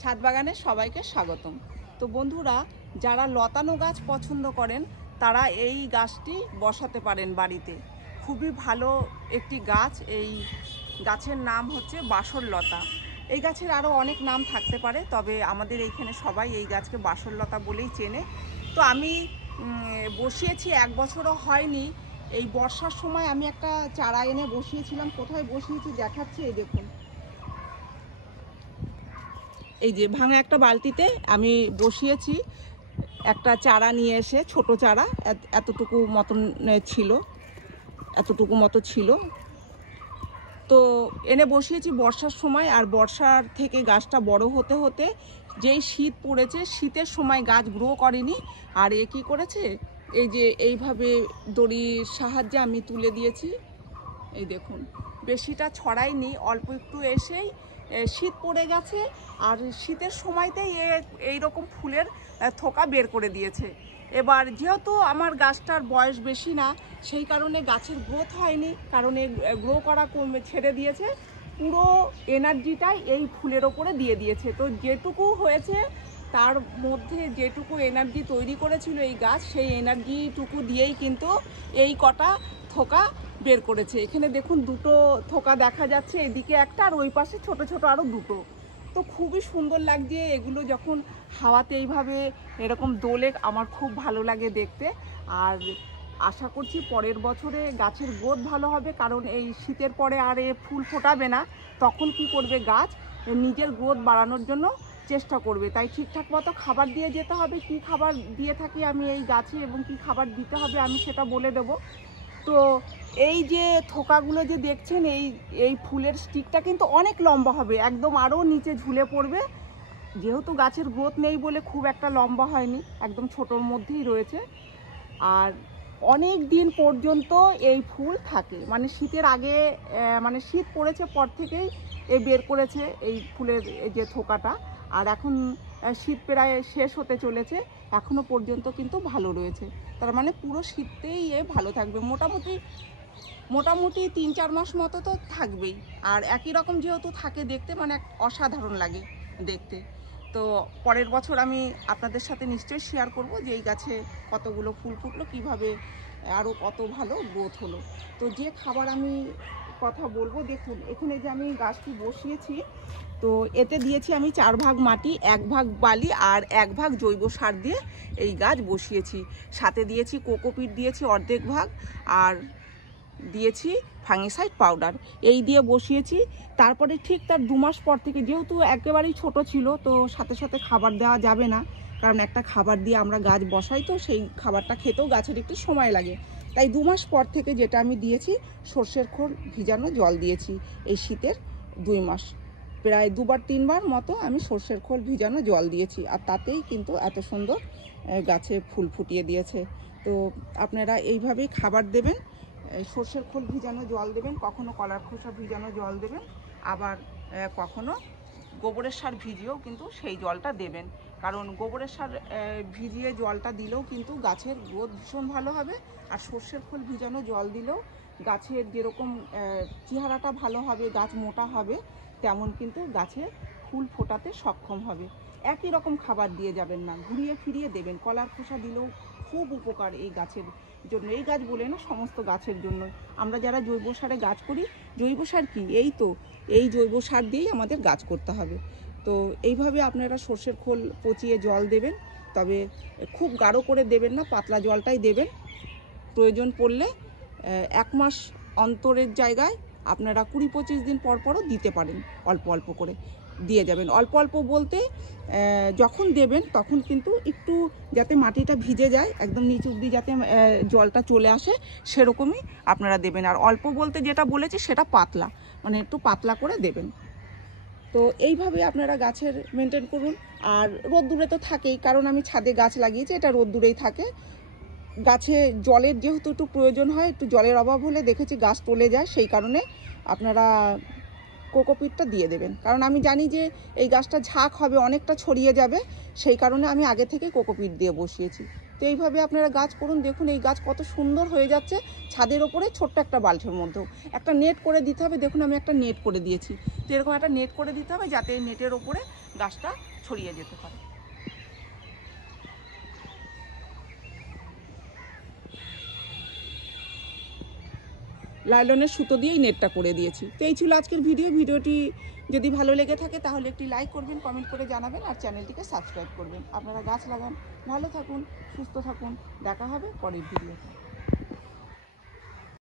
ছাদ বাগানে সবাইকে স্বাগতম। তো বন্ধুরা, যারা লতানো গাছ পছন্দ করেন তারা এই গাছটি বসাতে পারেন বাড়িতে। খুবই ভালো একটি গাছ। এই গাছের নাম হচ্ছে বাসরলতা। এই গাছের আরও অনেক নাম থাকতে পারে, তবে আমাদের এইখানে সবাই এই গাছকে বাসরলতা বলেই চেনে। তো আমি বসিয়েছি, 1 বছরও হয়নি। এই বর্ষার সময় আমি একটা চারা এনে বসিয়েছিলাম। কোথায় বসিয়েছি দেখাচ্ছি, এই দেখুন। এই যে ভাঙা একটা বালতিতে আমি বসিয়েছি একটা চারা নিয়ে এসে, ছোট চারা এতটুকু মতন ছিল, এতটুকু মতো ছিল। তো এনে বসিয়েছি বর্ষার সময়। আর বর্ষার থেকে গাছটা বড় হতে হতে যেই শীত পড়েছে, শীতের সময় গাছ গ্রো করেনি। আর এ কী করেছে, এই যে এইভাবে দড়ির সাহায্যে আমি তুলে দিয়েছি। এই দেখুন, বেশিটা ছড়াইনি, অল্প একটু এসেই শীত পড়ে গেছে। আর শীতের সময়তেই এইরকম ফুলের থোকা বের করে দিয়েছে। এবার যেহেতু আমার গাছটার বয়স বেশি না, সেই কারণে গাছের গ্রোথ হয়নি, কারণ গ্রো করা ছেড়ে দিয়েছে। পুরো এনার্জিটাই এই ফুলের ওপরে দিয়ে দিয়েছে। তো যেটুকু হয়েছে তার মধ্যে যেটুকু এনার্জি তৈরি করেছিল এই গাছ, সেই এনার্জিটুকু দিয়েই কিন্তু এই কটা থোকা বের করেছে। এখানে দেখুন দুটো থোকা দেখা যাচ্ছে, এদিকে একটা আর ওই পাশে ছোট ছোট আরও দুটো। তো খুবই সুন্দর লাগছে এগুলো যখন হাওয়াতে এইভাবে এরকম দোলে, আমার খুব ভালো লাগে দেখতে। আর আশা করছি পরের বছরে গাছের গ্রোথ ভালো হবে, কারণ এই শীতের পরে আর ফুল ফোটাবে না। তখন কি করবে, গাছ নিজের গ্রোথ বাড়ানোর জন্য চেষ্টা করবে। তাই ঠিকঠাক মতো খাবার দিয়ে যেতে হবে। কি খাবার দিয়ে থাকি আমি এই গাছে এবং কি খাবার দিতে হবে আমি সেটা বলে দেবো। তো এই যে থোকাগুলো যে দেখছেন, এই ফুলের স্টিকটা কিন্তু অনেক লম্বা হবে, একদম আরও নিচে ঝুলে পড়বে। যেহেতু গাছের গ্রোথ নেই বলে খুব একটা লম্বা হয়নি, একদম ছোটোর মধ্যেই রয়েছে। আর অনেক দিন পর্যন্ত এই ফুল থাকে, মানে শীতের আগে, মানে শীত পড়েছে পর থেকেই বের করেছে এই ফুলের যে থোকাটা। আর এখন শীত প্রায় শেষ হতে চলেছে, এখনও পর্যন্ত কিন্তু ভালো রয়েছে। তার মানে পুরো শীতেই ভালো থাকবে, মোটামুটি 3-4 মাস মতো তো থাকবেই। আর একই রকম যেহেতু থাকে দেখতে, মানে অসাধারণ লাগে দেখতে। তো পরের বছর আমি আপনাদের সাথে নিশ্চয়ই শেয়ার করব যে এই গাছে কতগুলো ফুল ফুটলো, কীভাবে আরও কত ভালো গ্রোথ হলো। তো যে খাবার আমি কথা বলবো, দেখুন এখানে যে আমি গাছটি বসিয়েছি, তো এতে দিয়েছি আমি 4 ভাগ মাটি, 1 ভাগ বালি আর 1 ভাগ জৈব সার দিয়ে এই গাছ বসিয়েছি। সাথে দিয়েছি কোকোপিট, দিয়েছি অর্ধেক ভাগ, আর দিয়েছি ফাঙ্গিসাইড পাউডার। এই দিয়ে বসিয়েছি। তারপরে ঠিক তার 2 মাস পর থেকে, যেহেতু একেবারেই ছোট ছিল, তো সাথে সাথে খাবার দেওয়া যাবে না, কারণ একটা খাবার দিয়ে আমরা গাছ বসাই, তো সেই খাবারটা খেতেও গাছের একটু সময় লাগে। তাই 2 মাস পর থেকে যেটা আমি দিয়েছি, সর্ষের খোল ভিজানো জল দিয়েছি। এই শীতের 2 মাস প্রায় 2-3 বার মতো আমি সর্ষের খোল ভিজানো জল দিয়েছি। আর তাতেই কিন্তু এত সুন্দর গাছে ফুল ফুটিয়ে দিয়েছে। তো আপনারা এইভাবেই খাবার দেবেন, সর্ষের খোল ভিজানো জল দেবেন, কখনো কলার খোসা ভিজানো জল দেবেন, আবার কখনো গোবরের সার ভিজিয়েও কিন্তু সেই জলটা দেবেন। কারণ গোবরের সার ভিজিয়ে জলটা দিলেও কিন্তু গাছের গ্রোথ ভীষণ ভালো হবে। আর সর্ষের খোল ভিজানো জল দিলেও গাছের যেরকম চেহারাটা ভালো হবে, গাছ মোটা হবে, তেমন কিন্তু গাছে ফুল ফোটাতে সক্ষম হবে। একই রকম খাবার দিয়ে যাবেন না, ঘুরিয়ে ফিরিয়ে দেবেন। কলার খোসা দিলেও খুব উপকার এই গাছের জন্য, এই গাছ বলে না, সমস্ত গাছের জন্য। আমরা যারা জৈব সারে গাছ করি, জৈব সার কি, এই জৈব সার দিয়েই আমাদের গাছ করতে হবে। তো এইভাবে আপনারা সর্ষের খোল পচিয়ে জল দেবেন, তবে খুব গাঢ় করে দেবেন না, পাতলা জলটাই দেবেন। প্রয়োজন পড়লে 1 মাস অন্তরের জায়গায় আপনারা 20-25 দিন পর পরও দিতে পারেন, অল্প অল্প করে দিয়ে যাবেন। অল্প অল্প বলতে যখন দেবেন তখন কিন্তু একটু যাতে মাটিটা ভিজে যায়, একদম নিচ অবধি যাতে জলটা চলে আসে, সেরকমই আপনারা দেবেন। আর অল্প বলতে যেটা বলেছি সেটা পাতলা, মানে একটু পাতলা করে দেবেন। তো এইভাবে আপনারা গাছের মেনটেন করুন। আর রোদ্দুরে তো থাকেই, কারণ আমি ছাদে গাছ লাগিয়েছি, এটা রোদ্দুরেই থাকে। গাছে জলের যেহেতু একটু প্রয়োজন হয়, একটু জলের অভাব হলে দেখেছি গাছ টলে যায়, সেই কারণে আপনারা কোকোপিটটা দিয়ে দেবেন। কারণ আমি জানি যে এই গাছটা ঝাঁক হবে, অনেকটা ছড়িয়ে যাবে, সেই কারণে আমি আগে থেকে কোকোপিট দিয়ে বসিয়েছি। তো এইভাবে আপনারা গাছ করুন, দেখুন এই গাছ কত সুন্দর হয়ে যাচ্ছে ছাদের ওপরে ছোট্ট একটা বালতির মধ্যেও। একটা নেট করে দিতে হবে, দেখুন আমি একটা নেট করে দিয়েছি। তো এরকম একটা নেট করে দিতে হবে যাতে এই নেটের ওপরে গাছটা ছড়িয়ে যেতে পারে। লাইলনের সুতো দিয়েই নেটটা করে দিয়েছি। তো এই ছিল আজকের ভিডিওটি যদি ভালো লেগে থাকে তাহলে একটি লাইক করবেন, কমেন্ট করে জানাবেন আর চ্যানেলটিকে সাবস্ক্রাইব করবেন। আপনারা গাছ লাগান, ভালো থাকুন, সুস্থ থাকুন, দেখা হবে পরের ভিডিওতে।